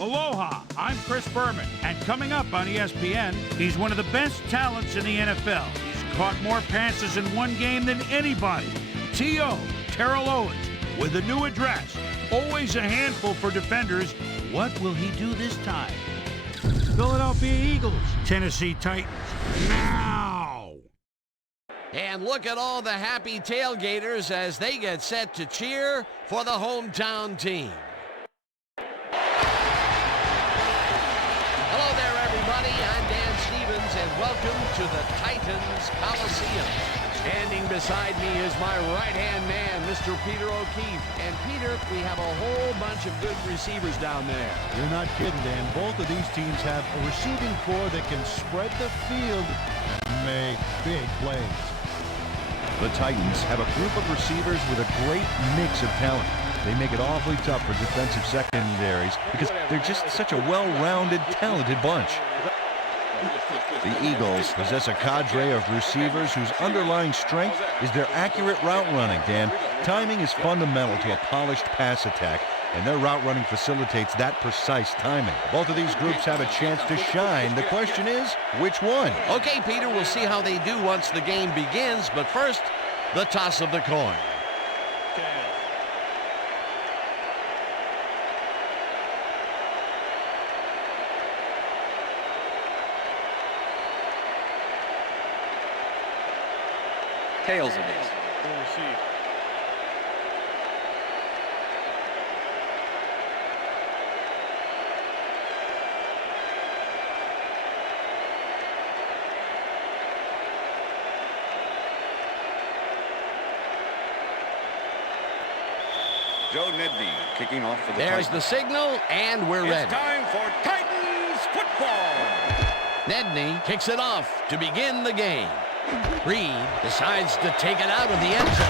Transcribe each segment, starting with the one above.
Aloha, I'm Chris Berman, and coming up on ESPN, he's one of the best talents in the NFL. He's caught more passes in one game than anybody. T.O. Terrell Owens, with a new address. Always a handful for defenders. What will he do this time? Philadelphia Eagles, Tennessee Titans, now! And look at all the happy tailgaters as they get set to cheer for the hometown team. Hello there, everybody. I'm Dan Stevens, and welcome to the Titans Coliseum. Standing beside me is my right-hand man, Mr. Peter O'Keefe. And Peter, we have a whole bunch of good receivers down there. You're not kidding, Dan. Both of these teams have a receiving core that can spread the field and make big plays. The Titans have a group of receivers with a great mix of talent. They make it awfully tough for defensive secondaries because they're just such a well-rounded, talented bunch. The Eagles possess a cadre of receivers whose underlying strength is their accurate route running, Dan. Timing is fundamental to a polished pass attack, and their route running facilitates that precise timing. Both of these groups have a chance to shine. The question is, which one? Okay, Peter, we'll see how they do once the game begins, but first, the toss of the coin. Tails it is. Joe Nedney kicking off for the There's Titans. the signal, and we're ready. It's time for Titans football. Nedney kicks it off to begin the game. Reed decides to take it out of the end zone.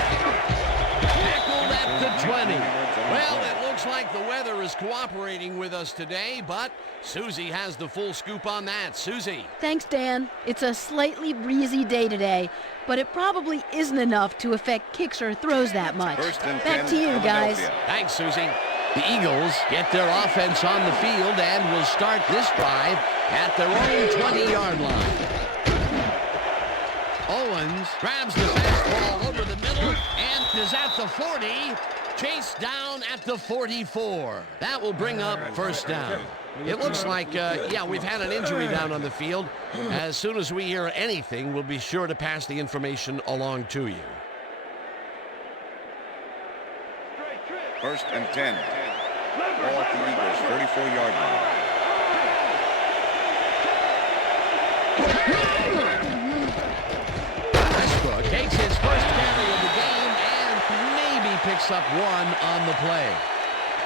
Tackled at the 20. Well, it looks like the weather is cooperating with us today, but Susie has the full scoop on that. Susie. Thanks, Dan. It's a slightly breezy day today, but it probably isn't enough to affect kicks or throws that much. Back to you, guys. Thanks, Susie. The Eagles get their offense on the field and will start this drive at their own 20-yard line. Owens grabs the fastball over the middle and is at the 40, chased down at the 44. That will bring up first down. It looks like, we've had an injury down on the field. As soon as we hear anything, we'll be sure to pass the information along to you. 1st and 10. Ball at the Eagles, 34-yard line. Westbrook takes his first carry of the game and maybe picks up one on the play.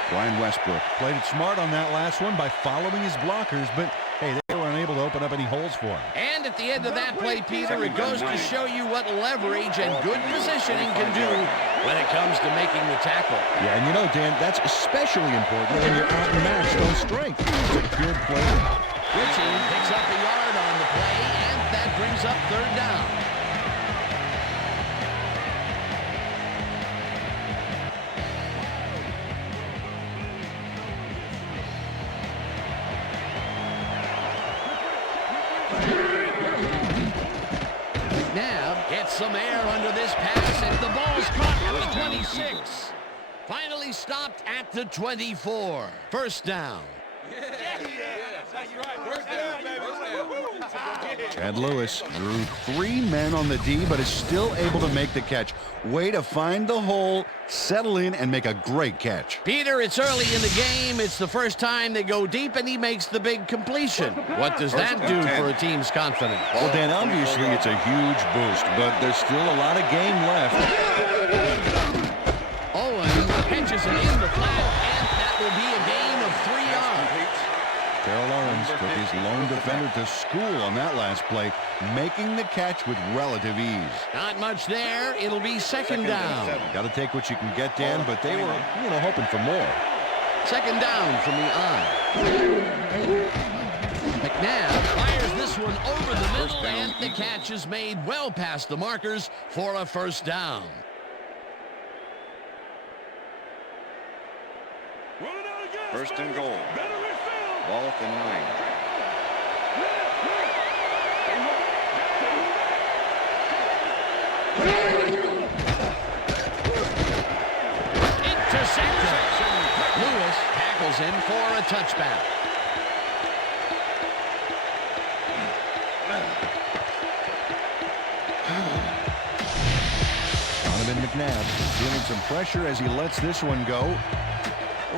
Brian Westbrook played it smart on that last one by following his blockers, but hey, they were unable to open up any holes for him. And at the end of that play, Peter, it goes to show you what leverage and good positioning can do when it comes to making the tackle. Yeah, and you know, Dan, that's especially important when you're outmatched on strength. It's a good play. Ritchie picks up a yard on the play, and that brings up third down. McNabb gets some air under this pass, and the ball's caught at the 26. Finally stopped at the 24. First down. Chad Lewis drew 3 men on the D, but is still able to make the catch. Way to find the hole, settle in, and make a great catch. Peter, it's early in the game. It's the first time they go deep, and he makes the big completion. What does that do for a team's confidence? Well, Dan, obviously it's a huge boost, but there's still a lot of game left. Owens catches it in the flat, and that will be a gain of 3 yards. Terrell Owens took his lone defender to school on that last play, making the catch with relative ease. Not much there. It'll be second down. Got to take what you can get, Dan, but they were, hoping for more. Second down from the eye. McNabb fires this one over the middle, and the catch is made well past the markers for a first down. 1st and goal. Ball at the 9. Intercepted. Lewis tackles him for a touchback. Donovan McNabb feeling some pressure as he lets this one go,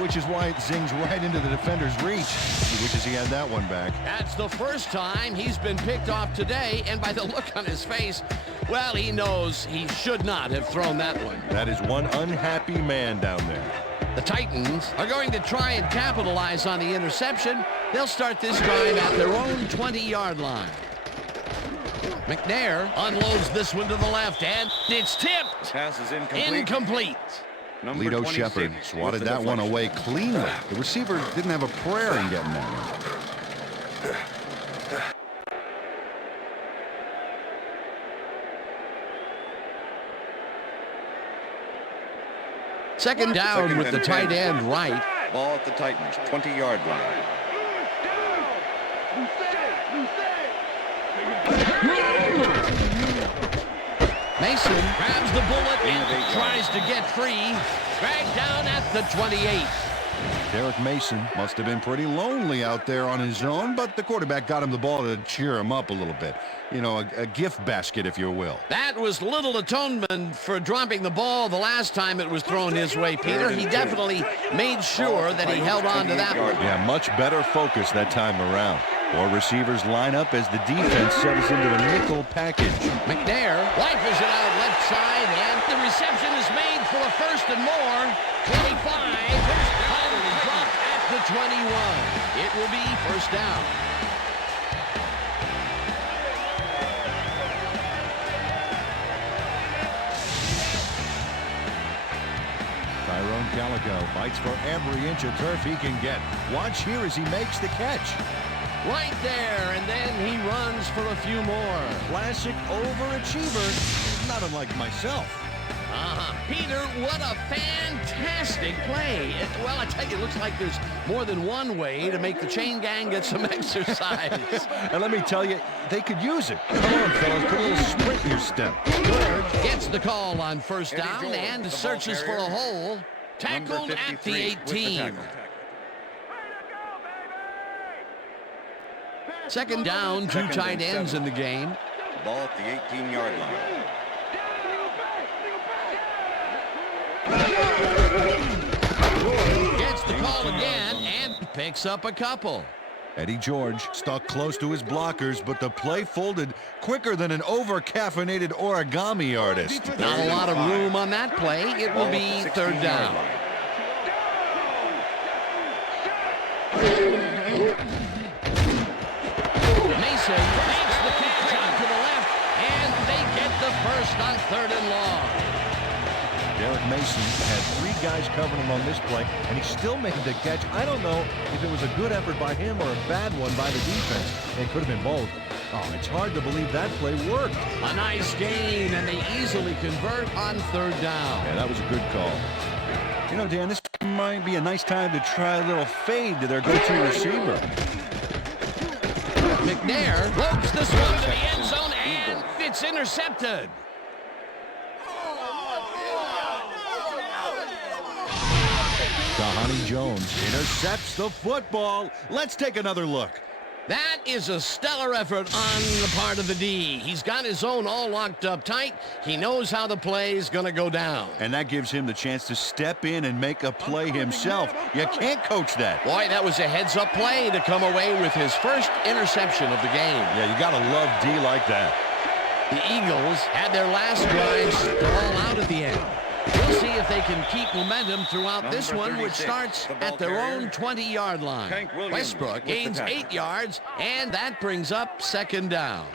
which is why it zings right into the defender's reach. He wishes he had that one back. That's the first time he's been picked off today, and by the look on his face, well, he knows he should not have thrown that one. That is one unhappy man down there. The Titans are going to try and capitalize on the interception. They'll start this drive at their own 20-yard line. McNair unloads this one to the left, and it's tipped. Pass is incomplete. Incomplete. Number Lito 26 Shepard swatted with the that one deflection. away cleanly. The receiver didn't have a prayer in getting that one. Second down Second with the and tight 10. end right. Ball at the Titans, 20-yard line. Mason grabs the bullet Gain and of 8 yards. tries to get free. Dragged down at the 28. Derek Mason must have been pretty lonely out there on his own, but the quarterback got him the ball to cheer him up a little bit. You know, a gift basket, if you will. That was little atonement for dropping the ball the last time it was thrown his way, Peter. He definitely made sure that he held on to that one. Yeah, much better focus that time around. Four receivers line up as the defense settles into a nickel package. McNair rifles it out left side, and the reception is made for a first and more. 25. Finally dropped at the 21. It will be first down. Tyrone Calico fights for every inch of turf he can get. Watch here as he makes the catch. Right there, and then he runs for a few more. Classic overachiever, not unlike myself. Peter, what a fantastic play. Well, I tell you, it looks like there's more than one way to make the chain gang get some exercise. And let me tell you, they could use it. Come on, fellas, put a little sprint in your step. George gets the call on first Eddie down George, and the searches ball for a carrier. hole. Tackled Number at the 53 with the 18. tackle. Second down, two Second tight and ends 7. in the game. Ball at the 18-yard line. Gets the call again and picks up a couple. Eddie George stuck close to his blockers, but the play folded quicker than an over-caffeinated origami artist. Not a lot of room on that play. It will Ball be at the third 16-yard down. line. Mason makes the catch out to the left, and they get the first on third and long. Derek Mason had three guys covering him on this play, and he still made the catch. I don't know if it was a good effort by him or a bad one by the defense. It could have been both. Oh, it's hard to believe that play worked. A nice gain, and they easily convert on third down. Yeah, that was a good call. You know, Dan, this might be a nice time to try a little fade to their go-to receiver. McNair lopes this one to the end zone, and it's intercepted. Kahani Jones intercepts the football. Let's take another look. That is a stellar effort on the part of the D. He's got his own all locked up tight. He knows how the play is going to go down. And that gives him the chance to step in and make a play himself. You can't coach that. Boy, that was a heads-up play to come away with his first interception of the game. Yeah, you got to love D like that. The Eagles had their last drive stall out at the end. We'll see if they can keep momentum throughout this one, which starts at their own 20-yard line. Westbrook gains 8 yards, and that brings up second down.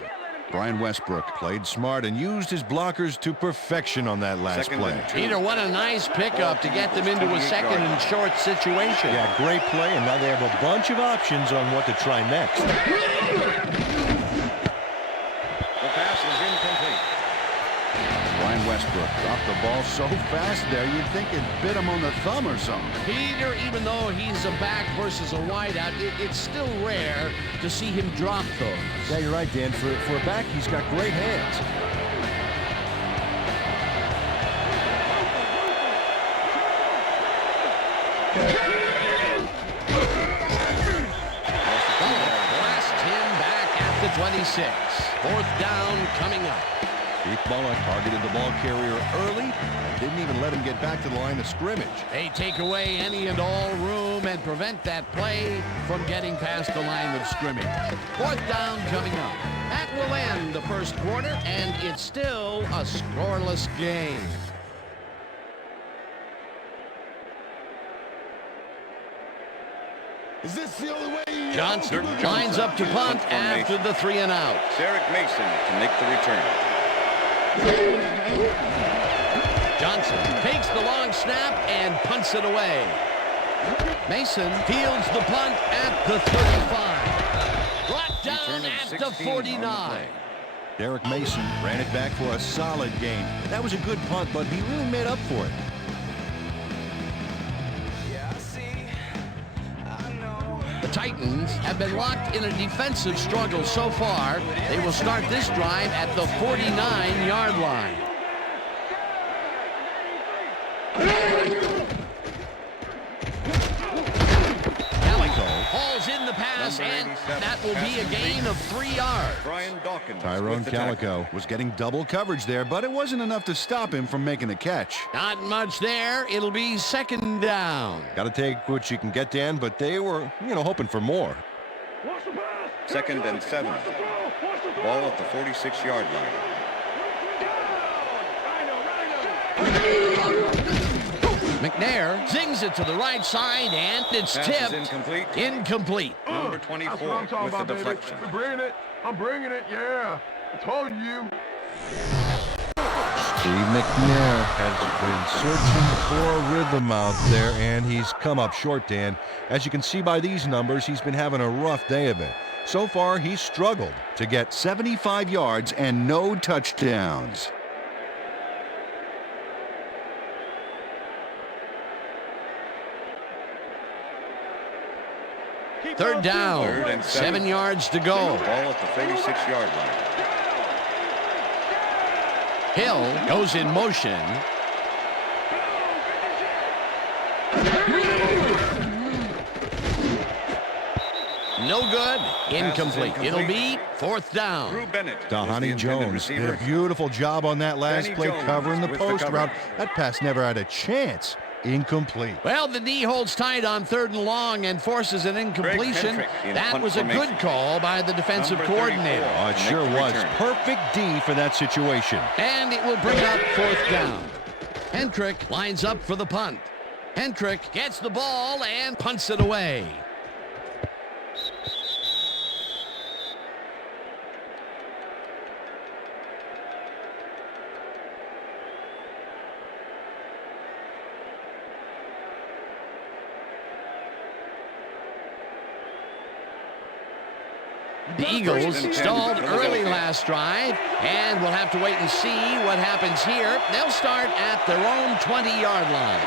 Brian Westbrook played smart and used his blockers to perfection on that last Second play. and 2. Peter, what a nice pickup to get them into a second and short situation. Yeah, great play, and now they have a bunch of options on what to try next. The pass is incomplete. Brian Westbrook dropped the ball so fast there, you'd think it bit him on the thumb or something. Peter, even though he's a back versus a wideout, it's still rare to see him drop those. Yeah, you're right, Dan. For a back, he's got great hands. Blast him back at the 26. 4th down coming up. Keith Bullock targeted the ball carrier early and didn't even let him get back to the line of scrimmage. They take away any and all room and prevent that play from getting past the line of scrimmage. 4th down coming up. That will end the first quarter, and it's still a scoreless game. Is this the only way? Johnson lines up to punt after the 3 and out. Derek Mason to make the return. Johnson takes the long snap and punts it away. Mason fields the punt at the 35. Brought down at the 49. Derek Mason ran it back for a solid gain. That was a good punt, but he really made up for it. The Titans have been locked in a defensive struggle so far. They will start this drive at the 49-yard line. Calico hauls in the pass, and that will be a gain of 3 yards. Brian Dawkins. Tyrone Calico was getting double coverage there, but it wasn't enough to stop him from making the catch. Not much there. It'll be 2nd down. Got to take what you can get, Dan, but they were, hoping for more. 2nd and 7. Ball at the 46-yard line. McNair zings it to the right side, and it's tipped. Incomplete. Incomplete. Number 24 with the deflection. I'm bringing it, yeah. I told you. Steve McNair has been searching for a rhythm out there, and he's come up short, Dan. As you can see by these numbers, he's been having a rough day of it. So far, he's struggled to get 75 yards and no touchdowns. Third down. 3rd and 7 yards to go. Ball at the 46-yard line. Hill goes in motion. No good. Incomplete. It'll be 4th down. Drew Bennett. Dahani Jones did a beautiful job on that last Danny play Jones covering the with the post cover. route. That pass never had a chance. Incomplete. Well, the knee holds tight on 3rd and long and forces an incompletion. Hendrick in That punt was a formation. good call by the defensive Number coordinator. 34. Oh, it sure Make the was. return. Perfect D for that situation. And it will bring up 4th down. Hendrick lines up for the punt. Hendrick gets the ball and punts it away. The Eagles stalled early last drive, and we'll have to wait and see what happens here. They'll start at their own 20-yard line.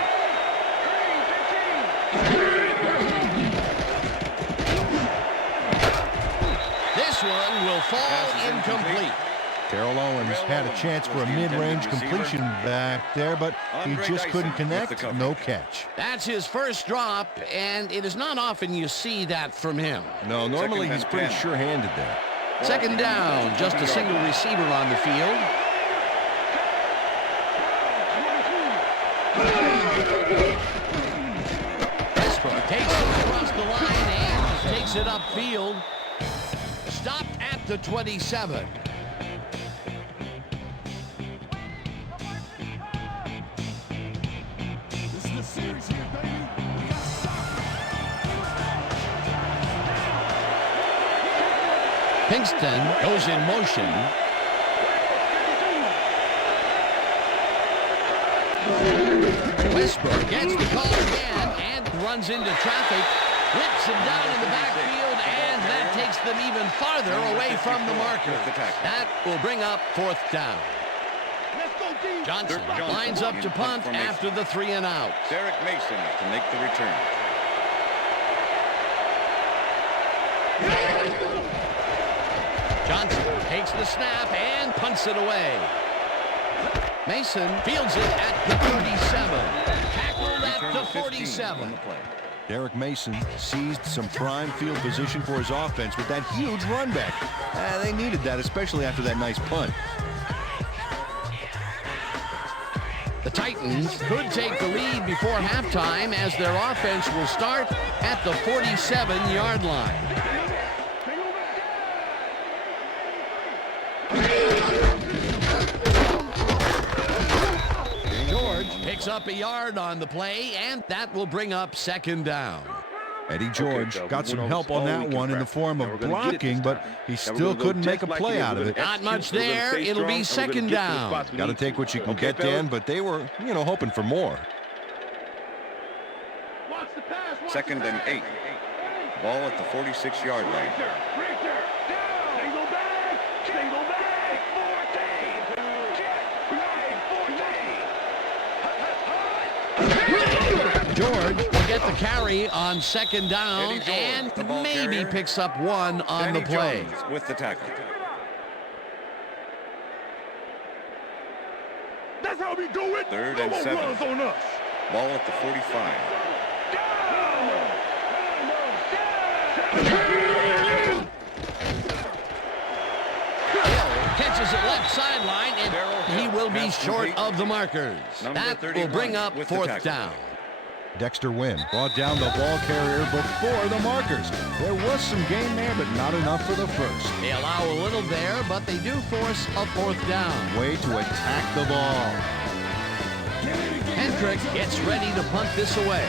This one will fall incomplete. Terrell Owens had a chance for a mid-range completion back there, but he just couldn't connect. No catch. That's his first drop, and it is not often you see that from him. No, normally he's pretty 10. sure-handed there. 2nd down, just a single receiver on the field. Westbrook takes it across the line and takes it upfield. Stopped at the 27. Pinkston goes in motion. Westbrook gets the call again and runs into traffic. Whips him down in the backfield, and that takes them even farther away from the marker. That will bring up 4th down. Let's go, Johnson lines up to punt after the 3 and out. Derek Mason to make the return. Johnson takes the snap and punts it away. Mason fields it at the 37. Tackled at the 47. Derek Mason seized some prime field position for his offense with that huge run back. They needed that, especially after that nice punt. The Titans could take the lead before halftime as their offense will start at the 47-yard line. George picks up a yard on the play, and that will bring up 2nd down. Eddie George got some help on that one in the form of blocking, but he still couldn't make a play out of it. Not much there. It'll be 2nd down. Got to take what you can get, Dan, but they were, hoping for more. 2nd and 8. Ball at the 46-yard line. George will get the carry on 2nd down and maybe picks up 1 on the play. With the tackle. That's how we do it. 3rd and 7. Ball at the 45. Catches it left sideline, and he will be short of the markers. That will bring up 4th down. Dexter Wynn brought down the ball carrier before the markers. There was some gain there, but not enough for the first. They allow a little there, but they do force a 4th down. Way to attack the ball. Hendrick gets ready to punt this away.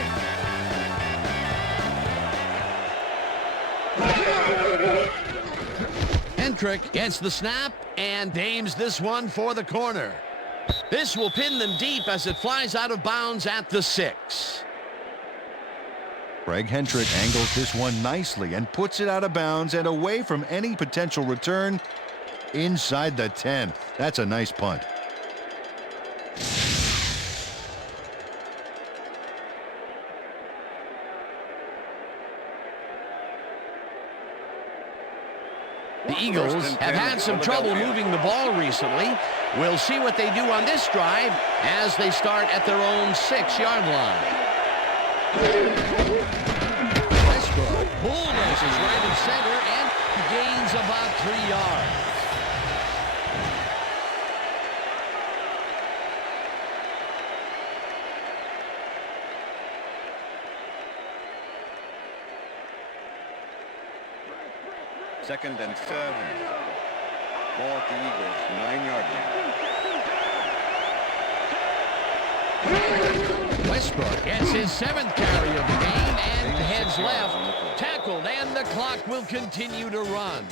Hendrick gets the snap and aims this one for the corner. This will pin them deep as it flies out of bounds at the 6. Greg Hendrick angles this one nicely and puts it out of bounds and away from any potential return inside the 10. That's a nice punt. The Eagles have had some trouble moving the ball recently. We'll see what they do on this drive as they start at their own 6-yard line. Westbrook bulldozes right in center and gains about 3 yards. Second and 7. Ball at the Eagles, 9-yard line. Westbrook gets his 7th carry of the game and heads left. Tackled, and the clock will continue to run.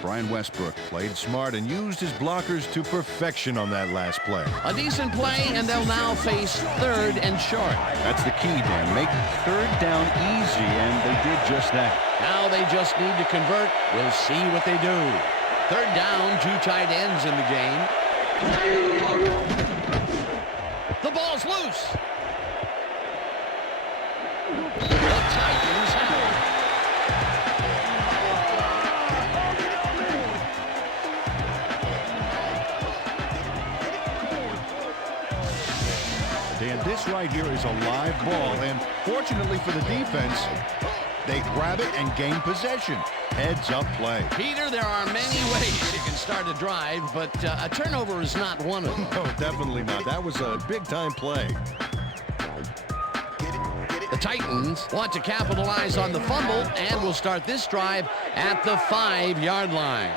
Brian Westbrook played smart and used his blockers to perfection on that last play. A decent play, and they'll now face 3rd and short. That's the key, Dan. Make 3rd down easy, and they did just that. Now they just need to convert. We'll see what they do. 3rd down, 2 tight ends in the game. The ball's loose. The Titans have it. Dan, this right here is a live ball, and fortunately for the defense, they grab it and gain possession. Heads up play. Peter, there are many ways you can start a drive, but a turnover is not one of them. No, definitely not. That was a big-time play. The Titans want to capitalize on the fumble and will start this drive at the 5-yard line.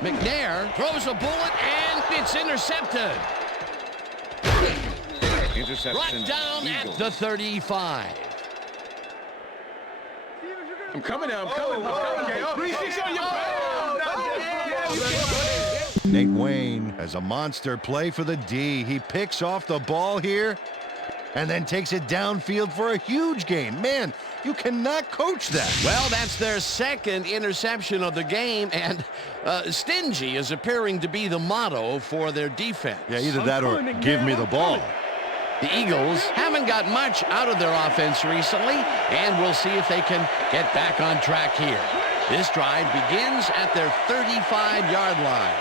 McNair throws a bullet, and it's intercepted. Interception. Brought down Eagles. at the 35. I'm coming now. I'm coming. Nate Wayne has a monster play for the D. He picks off the ball here, and then takes it downfield for a huge gain. Man, you cannot coach that. Well, that's their second interception of the game, and stingy is appearing to be the motto for their defense. Yeah, either that or give me the ball. The Eagles haven't got much out of their offense recently, and we'll see if they can get back on track here. This drive begins at their 35-yard line.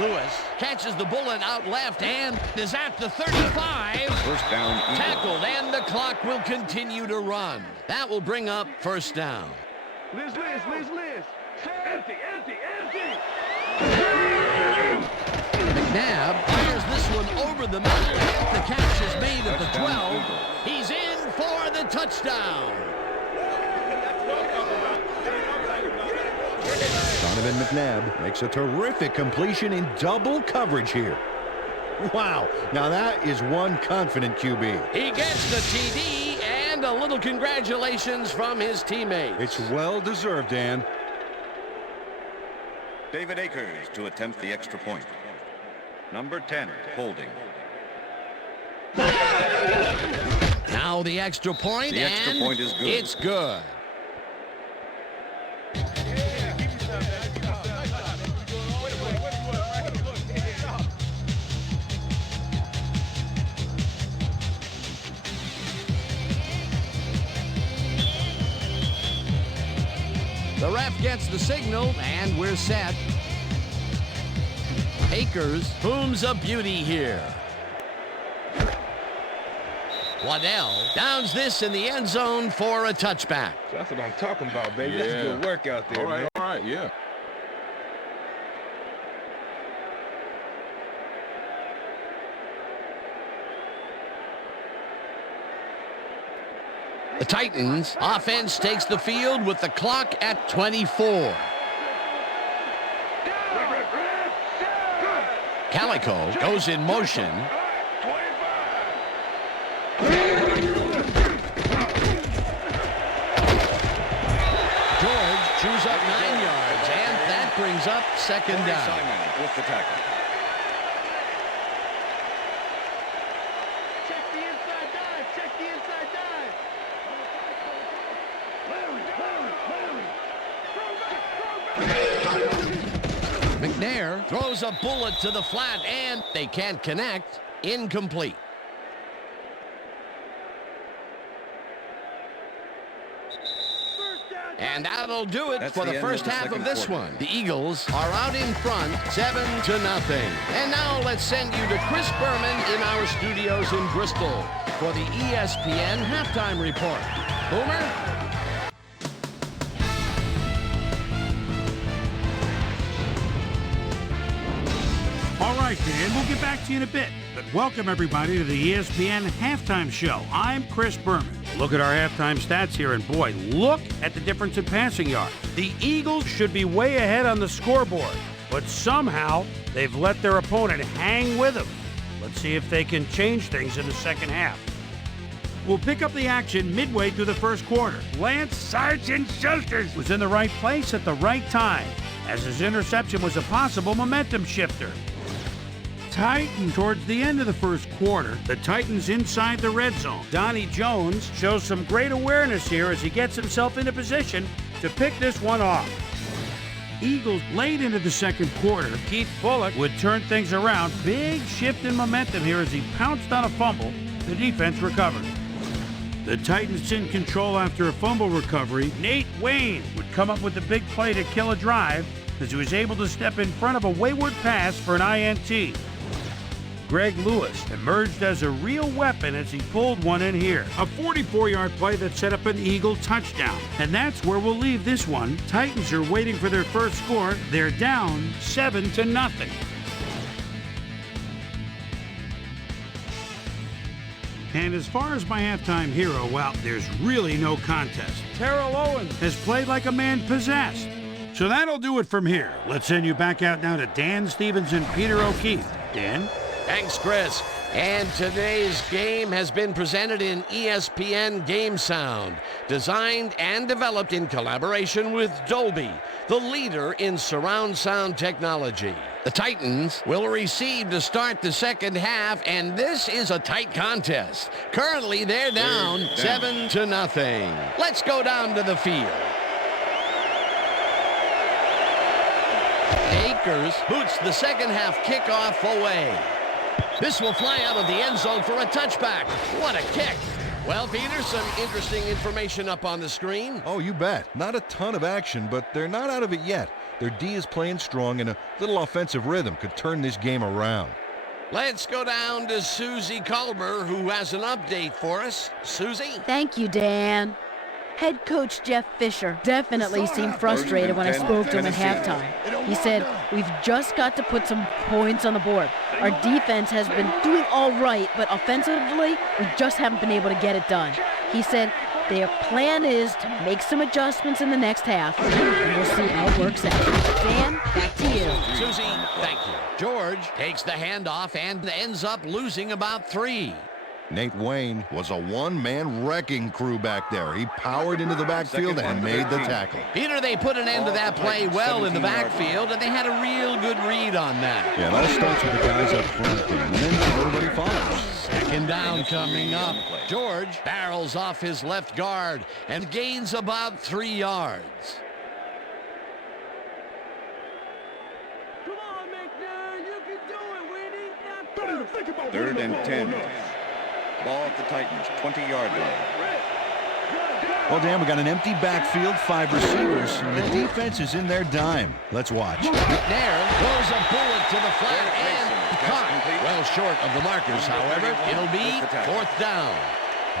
Lewis catches the bullet out left and is at the 35. First down. Tackled, and the clock will continue to run. That will bring up first down. Liz. Empty. McNabb fires this one over the middle. The catch is made at the 12. He's in for the touchdown. Donovan McNabb makes a terrific completion in double coverage here. Wow, now that is one confident QB. He gets the TD and a little congratulations from his teammates. It's well-deserved, Dan. David Akers to attempt the extra point. Number 10, holding. Now the extra point, The extra and point is good. It's good. The ref gets the signal, and we're set. Akers, whom's a beauty here. Waddell downs this in the end zone for a touchback. That's what I'm talking about, baby. That's good work out there. All right, yeah. The Titans offense takes the field with the clock at 24. Calico goes in motion. George chews up 9 yards, and that brings up second down. Simon with the tackle. Check the inside dive. McNair throws a bullet to the flat, and they can't connect. Incomplete. And that'll do it for the first half of this one. The Eagles are out in front, 7-0. And now let's send you to Chris Berman in our studios in Bristol for the ESPN halftime report. Boomer? All right, Dan, we'll get back to you in a bit. But welcome, everybody, to the ESPN Halftime Show. I'm Chris Berman. Look at our halftime stats here, and boy, look at the difference in passing yards. The Eagles should be way ahead on the scoreboard, but somehow they've let their opponent hang with them. Let's see if they can change things in the second half. We'll pick up the action midway through the first quarter. Lance Sergeant Schulters was in the right place at the right time, as his interception was a possible momentum shifter. Titan towards the end of the first quarter. The Titans inside the red zone. Donnie Jones shows some great awareness here as he gets himself into position to pick this one off. Eagles late into the second quarter. Keith Bullock would turn things around. Big shift in momentum here as he pounced on a fumble. The defense recovered. The Titans in control after a fumble recovery. Nate Wayne would come up with the big play to kill a drive as he was able to step in front of a wayward pass for an INT. Greg Lewis emerged as a real weapon as he pulled one in here. A 44-yard play that set up an Eagle touchdown. And that's where we'll leave this one. Titans are waiting for their first score. They're down 7-0. And as far as my halftime hero, well, there's really no contest. Terrell Owens has played like a man possessed. So that'll do it from here. Let's send you back out now to Dan Stevens and Peter O'Keefe. Dan? Thanks, Chris. And today's game has been presented in ESPN Game Sound, designed and developed in collaboration with Dolby, the leader in surround sound technology. The Titans will receive to start the second half, and this is a tight contest. Currently, they're down 7-0. Let's go down to the field. Akers boots the second half kickoff away. This will fly out of the end zone for a touchback. What a kick. Well, Peter, some interesting information up on the screen. Oh, you bet. Not a ton of action, but they're not out of it yet. Their D is playing strong, and a little offensive rhythm could turn this game around. Let's go down to Susie Culber, who has an update for us. Susie? Thank you, Dan. Head coach Jeff Fisher definitely seemed frustrated when I spoke to him at halftime. He said, "We've just got to put some points on the board. Our defense has been doing all right, but offensively, we just haven't been able to get it done." He said their plan is to make some adjustments in the next half, and we'll see how it works out. Dan, back to you. Susie, thank you. George takes the handoff and ends up losing about 3. Nate Wayne was a one-man wrecking crew back there. He powered into the backfield and made the tackle. Peter, they put an end to that play well in the backfield, and they had a real good read on that. Yeah, it all starts with the guys up front, and then everybody follows. Second down coming up. George barrels off his left guard and gains about 3 yards. Come on, McNair, you can do it. We need that. 3rd and 10. Ball at the Titans, 20-yard line. Well, Dan, we got an empty backfield, 5 receivers, and the defense is in their dime. Let's watch. McNair throws a bullet to the flat and caught. Well short of the markers, however. It'll be 4th down.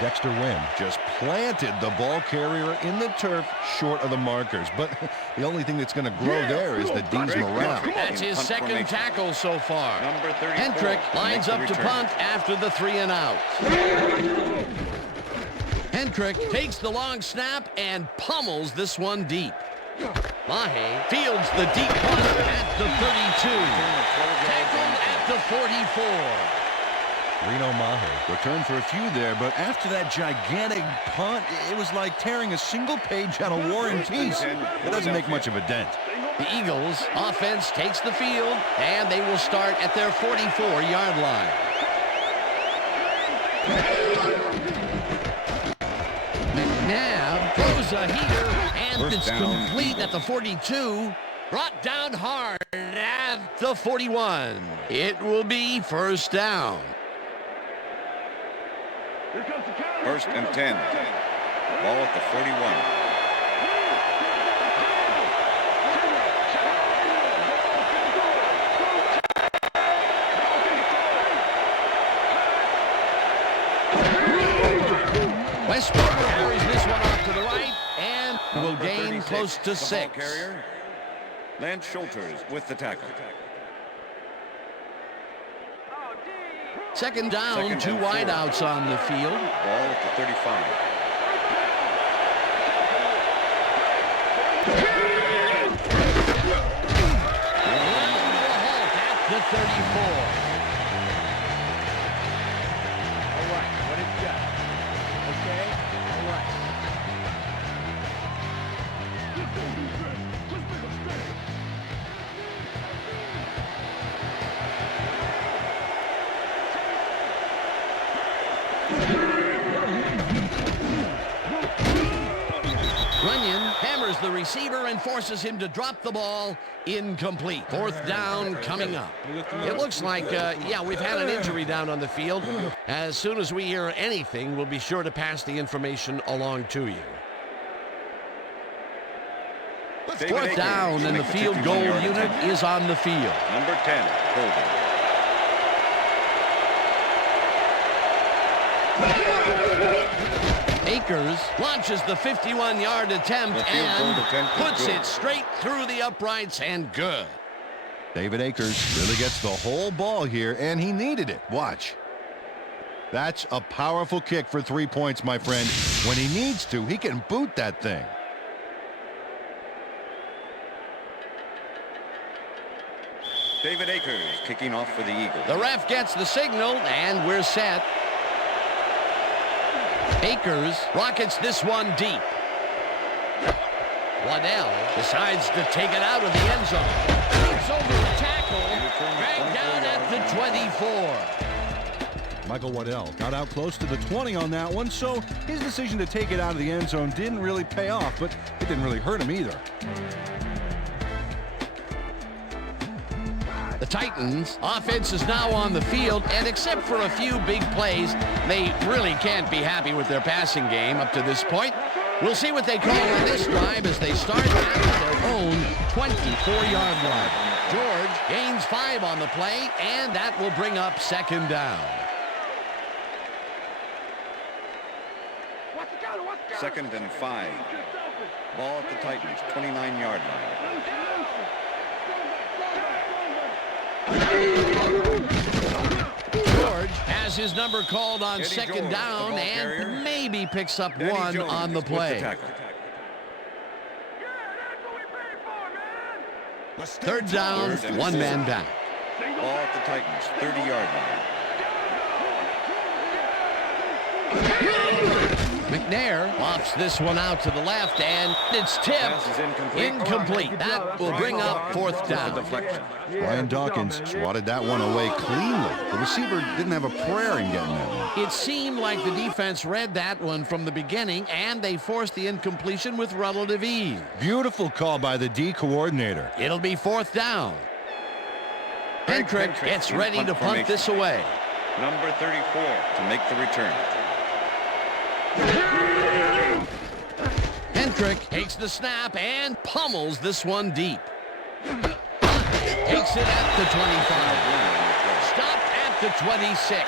Dexter Wynn just planted the ball carrier in the turf short of the markers. But the only thing that's going to grow there is the D's morale. That's his second tackle so far. Hendrick lines up to punt after the 3 and out. Hendrick takes the long snap and pummels this one deep. Mahe fields the deep punt at the 32. Tackled at the 44. Reno Mahe returned for a few there, but after that gigantic punt, it was like tearing a single page out of War and Peace. It doesn't make much of a dent. The Eagles offense takes the field, and they will start at their 44-yard line. McNabb throws a heater, and it's complete at the 42. Brought down hard at the 41. It will be 1st down. 1st and 10. Ball at the 41. Westbrook carries this one off to the right and will gain close to 6. Carrier, Lance Schulters with the tackle. Second down, 2 wideouts on the field. Ball at the 35. At the 34. All right, what it got? Okay, all right. Runyon hammers the receiver and forces him to drop the ball. Incomplete. 4th down coming up. It looks like, yeah, we've had an injury down on the field. As soon as we hear anything, we'll be sure to pass the information along to you. 4th down, and the field goal unit is on the field. Number 10, Golden. Akers launches the 51-yard attempt and puts it straight through the uprights and good. David Akers really gets the whole ball here, and he needed it. Watch. That's a powerful kick for 3 points, my friend. When he needs to, he can boot that thing. David Akers kicking off for the Eagles. The ref gets the signal, and we're set. Akers rockets this one deep. Waddell decides to take it out of the end zone. Leaps over the tackle, dragged down at the 24. Michael Waddell got out close to the 20 on that one, so his decision to take it out of the end zone didn't really pay off, but it didn't really hurt him either. The Titans' offense is now on the field, and except for a few big plays, they really can't be happy with their passing game up to this point. We'll see what they call on this drive as they start at their own 24-yard line. George gains 5 on the play, and that will bring up second down. Second and 5. Ball at the Titans, 29-yard line. George has his number called on Eddie second George, down the ball and carrier. maybe picks up Danny one Jones on the with play. tackle. Third down, Third and one 4. man back. Ball at the Titans, 30-yard line. McNair lofts this one out to the left, and it's tipped. Pass is Incomplete. That will bring up fourth down. Deflection. Brian Dawkins swatted that one away cleanly. The receiver didn't have a prayer in getting that one. It seemed like the defense read that one from the beginning, and they forced the incompletion with relative ease. Beautiful call by the D coordinator. It'll be fourth down. Hendrick gets ready to punt this away. Number 34 to make the return. Hendrick takes the snap and pummels this one deep. Takes it at the 25. Stopped at the 26.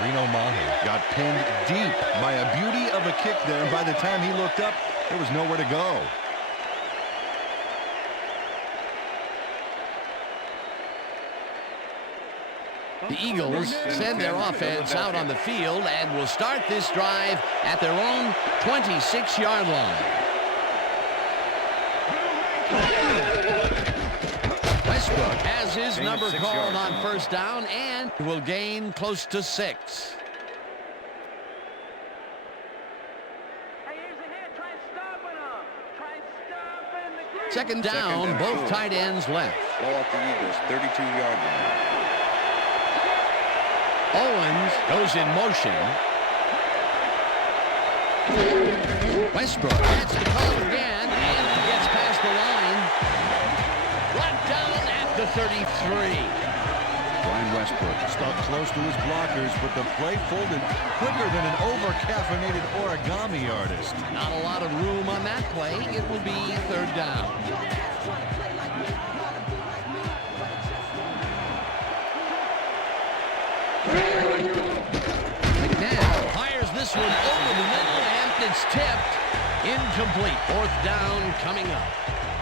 Reno Mahe got pinned deep by a beauty of a kick there, and by the time he looked up, there was nowhere to go. The Eagles send their offense out on the field and will start this drive at their own 26-yard line. Westbrook has his number called on first down and will gain close to 6. Second down, both tight ends left. Ball at the Eagles, 32-yard line. Owens goes in motion. Westbrook gets the call again and gets past the line. Brought down at the 33. Brian Westbrook stuck close to his blockers, but the play folded quicker than an over-caffeinated origami artist. Not a lot of room on that play. It will be third down. McNair fires this one over the middle, and it's tipped. Incomplete. Fourth down coming up.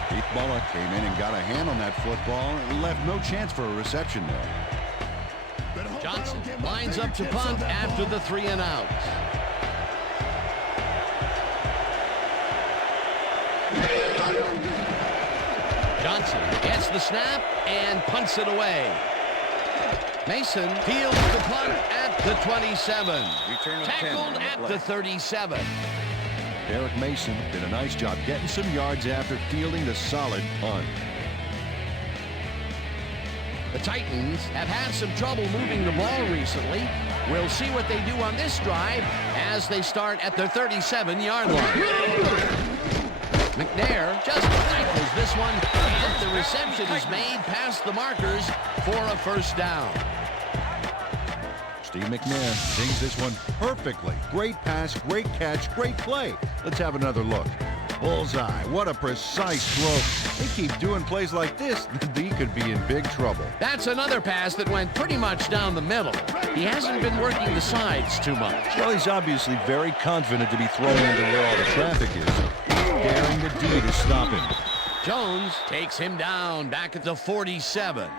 Keith Bullock came in and got a hand on that football and left no chance for a reception there. Johnson lines up to punt after the 3 and out. Johnson gets the snap and punts it away. Mason fields the punt at the 27. Tackled at the 37. Derek Mason did a nice job getting some yards after fielding the solid punt. The Titans have had some trouble moving the ball recently. We'll see what they do on this drive as they start at their 37-yard line. McNair just rifles this one, and the reception is made past the markers for a first down. Steve McNair sings this one perfectly. Great pass, great catch, great play. Let's have another look. Bullseye. What a precise throw. They keep doing plays like this, the D could be in big trouble. That's another pass that went pretty much down the middle. He hasn't been working the sides too much. Well, he's obviously very confident to be thrown into where all the traffic is. Daring the D to stop him. Jones takes him down back at the 47.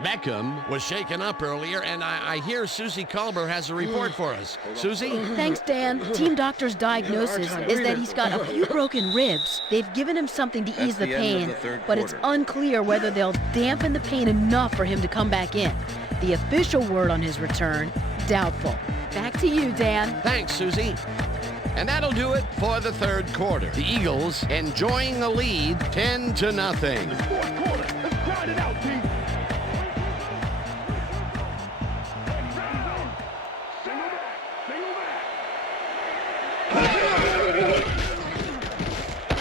Beckham was shaken up earlier, and I hear Susie Culber has a report for us. Susie? Thanks, Dan. Team doctor's diagnosis is that he's got a few broken ribs. They've given him something to ease the pain, but it's unclear whether they'll dampen the pain enough for him to come back in. The official word on his return, doubtful. Back to you, Dan. Thanks, Susie. And that'll do it for the third quarter. The Eagles enjoying a lead 10-0. Fourth quarter. Let's grind it out, team.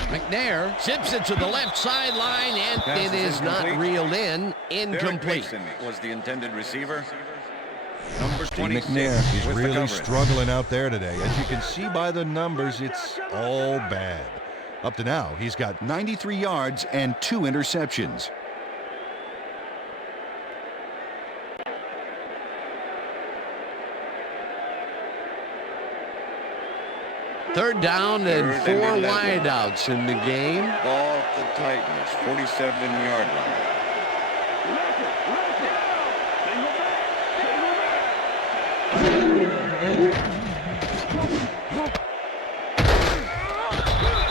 McNair zips it to the left sideline, and it is not reeled in. Incomplete. Was the intended receiver. Number Steve 26 McNair, he's with the really coverage. struggling out there today. As you can see by the numbers, it's all bad. Up to now, he's got 93 yards and 2 interceptions. Third down and 4 wideouts in the game. Ball at the Titans, 47-yard line.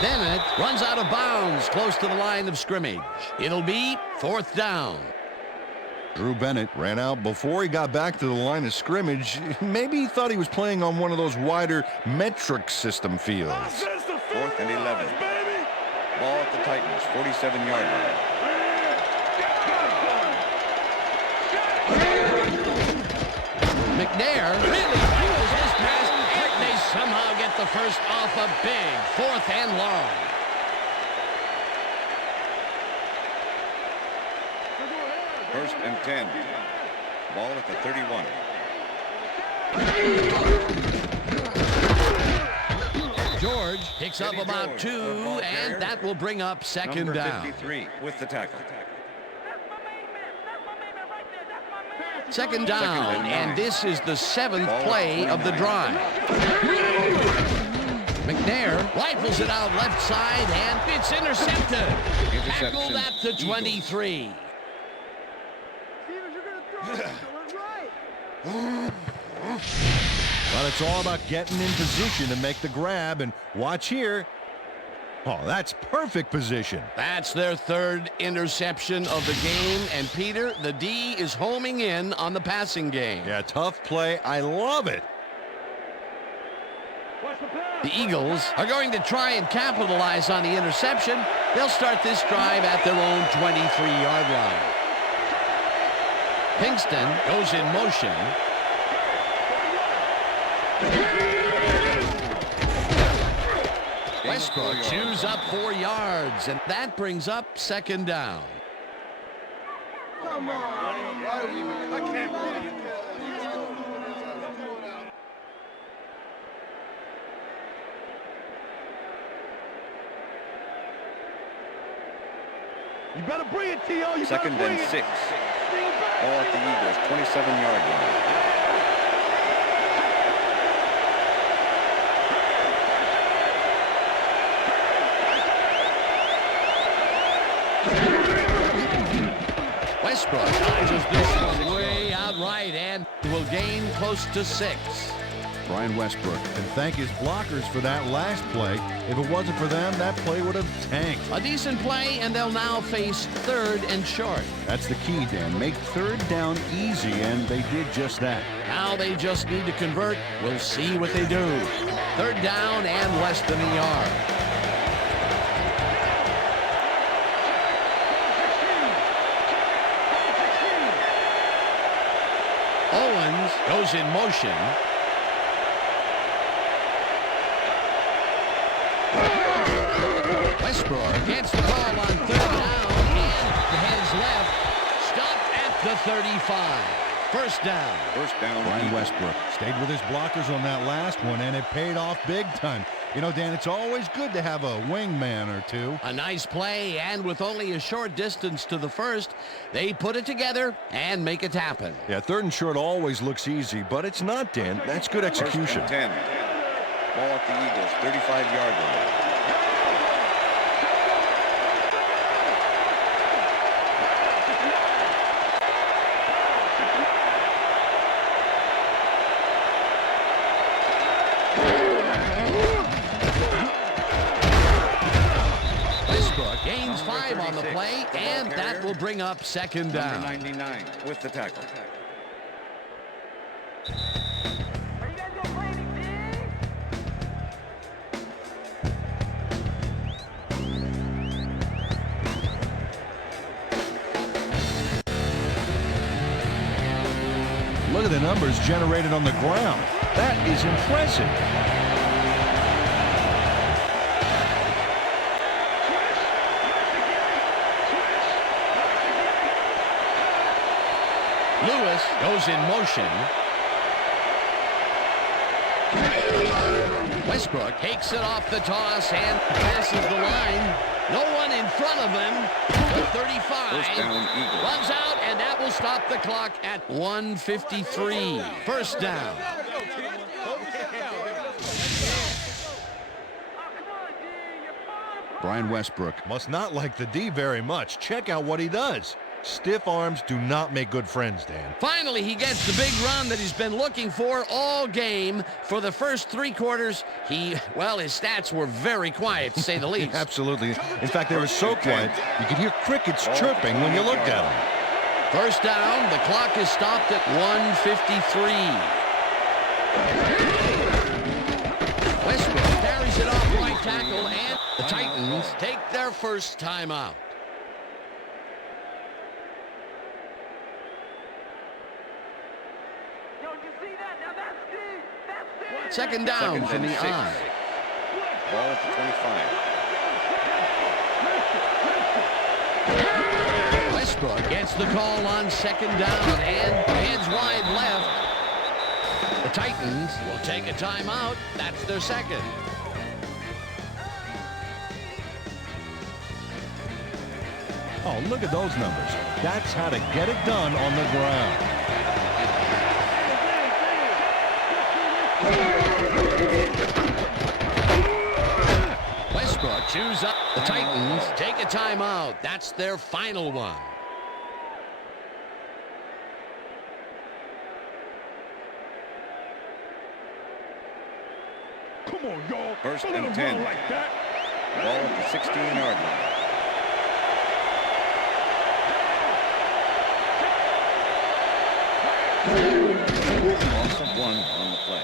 Bennett runs out of bounds close to the line of scrimmage. It'll be 4th down. Drew Bennett ran out before he got back to the line of scrimmage. Maybe he thought he was playing on one of those wider metric system fields. 4th and 11. Ball at the Titans, 47-yard line. McNair really throws his pass, and they somehow get the first off a big 4th and long. First and 10. Ball at the 31. George picks up about 2, and that will bring up 2nd Number down. 53 with the tackle. 2nd down, and this is the 7th play of the drive. McNair rifles it out left side, and it's intercepted. Tackled at the 23. Well, it's all about getting in position to make the grab, and watch here. Oh, that's perfect position. That's their 3rd interception of the game, and Peter, the D is homing in on the passing game. Yeah, tough play. I love it. The Eagles are going to try and capitalize on the interception. They'll start this drive at their own 23-yard line. Pinkston goes in motion. Westbrook chews up 4 yards, and that brings up 2nd down. Come on. I can't believe it. You better bring it, T.O. You 2nd and 6. Ball at the Eagles, 27-yard line. Westbrook dodges this one way out right and will gain close to 6. Brian Westbrook. And thank his blockers for that last play. If it wasn't for them, that play would have tanked. A decent play, and they'll now face 3rd and short. That's the key, Dan. Make 3rd down easy, and they did just that. Now they just need to convert. We'll see what they do. 3rd down and less than a yard. Owens goes in motion. Westbrook gets the ball on 3rd down, and heads left. Stopped at the 35. 1st down. First down. Brian Westbrook. Stayed with his blockers on that last one, and it paid off big time. You know, Dan, it's always good to have a wingman or two. A nice play, and with only a short distance to the 1st, they put it together and make it happen. Yeah, 3rd and short always looks easy, but it's not, Dan. That's good execution. 1st and 10. Ball at the Eagles, 35-yard line. 5 on the play, and that will bring up second down. Number 99 with the tackle. Look at the numbers generated on the ground. That is impressive. Lewis goes in motion. Westbrook takes it off the toss and passes the line. No one in front of him. The 35 First down, Eagles. runs out, and that will stop the clock at 1:53. First down. Brian Westbrook must not like the D very much. Check out what he does. Stiff arms do not make good friends, Dan. Finally, he gets the big run that he's been looking for all game. For the first 3 quarters, his stats were very quiet, to say the least. Absolutely. In fact, they were so quiet, you could hear crickets chirping when you looked at them. First down, the clock is stopped at 1:53. Westbrook carries it off right tackle, and the Titans take their first timeout. Second down from the I. Ball at the 25. Westbrook gets the call on second down and heads wide left. The Titans will take a timeout. That's their second. Oh, look at those numbers. That's how to get it done on the ground. Westbrook chews up. The Titans take a timeout. That's their final one. Come on, y'all. First Don't let and him 10. run like that. Ball at the 16-yard line. Loss of 1 on the play.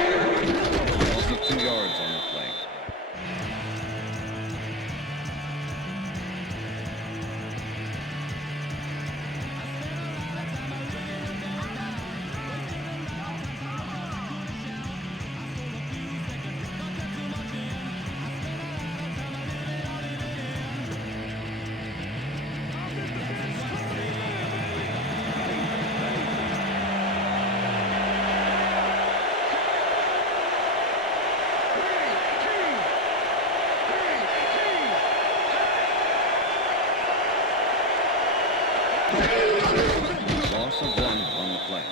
Loss of 2 yards on the play. Loss of 1 on the play.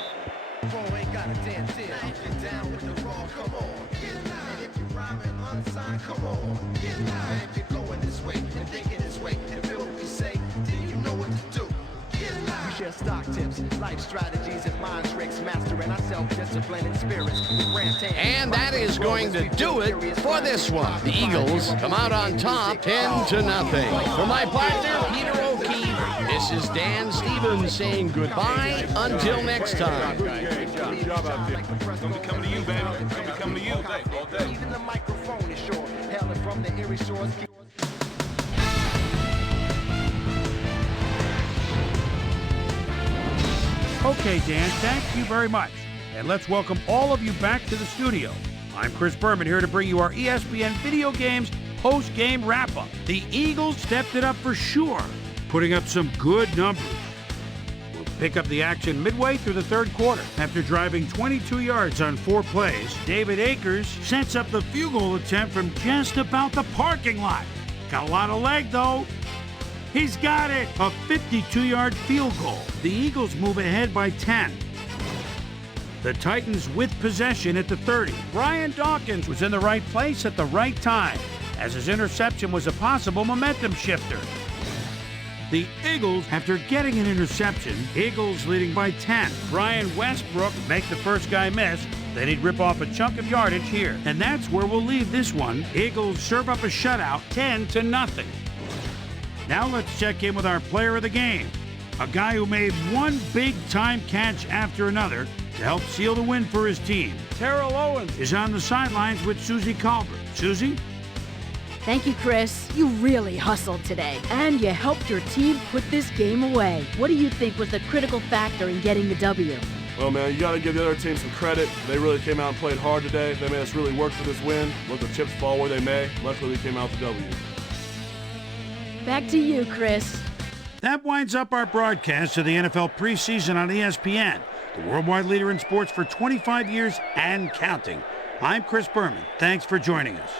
Share stock tips, life strategies, and mind tricks, mastering our self-discipline and spirits. And that is going to do it for this one. The Eagles come out on top 10-0. For my partner, Peter O'Keefe, this is Dan Stevens saying goodbye until next time. Good job out there. Gonna be coming to you, baby. Gonna be coming to you all day. Even the microphone is short, hailing from the Erie shores. Okay, Dan, thank you very much. And let's welcome all of you back to the studio. I'm Chris Berman here to bring you our ESPN Video Games post-game wrap-up. The Eagles stepped it up for sure, putting up some good numbers. We'll pick up the action midway through the third quarter. After driving 22 yards on 4 plays, David Akers sets up the field goal attempt from just about the parking lot. Got a lot of leg, though. He's got it! A 52-yard field goal. The Eagles move ahead by 10. The Titans with possession at the 30. Brian Dawkins was in the right place at the right time, as his interception was a possible momentum shifter. The Eagles, after getting an interception, Eagles leading by 10. Brian Westbrook make the first guy miss. Then he'd rip off a chunk of yardage here. And that's where we'll leave this one. Eagles serve up a shutout, 10-0. Now let's check in with our player of the game. A guy who made one big-time catch after another to help seal the win for his team. Terrell Owens is on the sidelines with Susie Colbert. Susie? Thank you, Chris. You really hustled today, and you helped your team put this game away. What do you think was the critical factor in getting the W? Well, man, you got to give the other team some credit. They really came out and played hard today. They made us really work for this win. Let the chips fall where they may. Luckily, we came out with the W. Back to you, Chris. That winds up our broadcast of the NFL preseason on ESPN, the worldwide leader in sports for 25 years and counting. I'm Chris Berman. Thanks for joining us.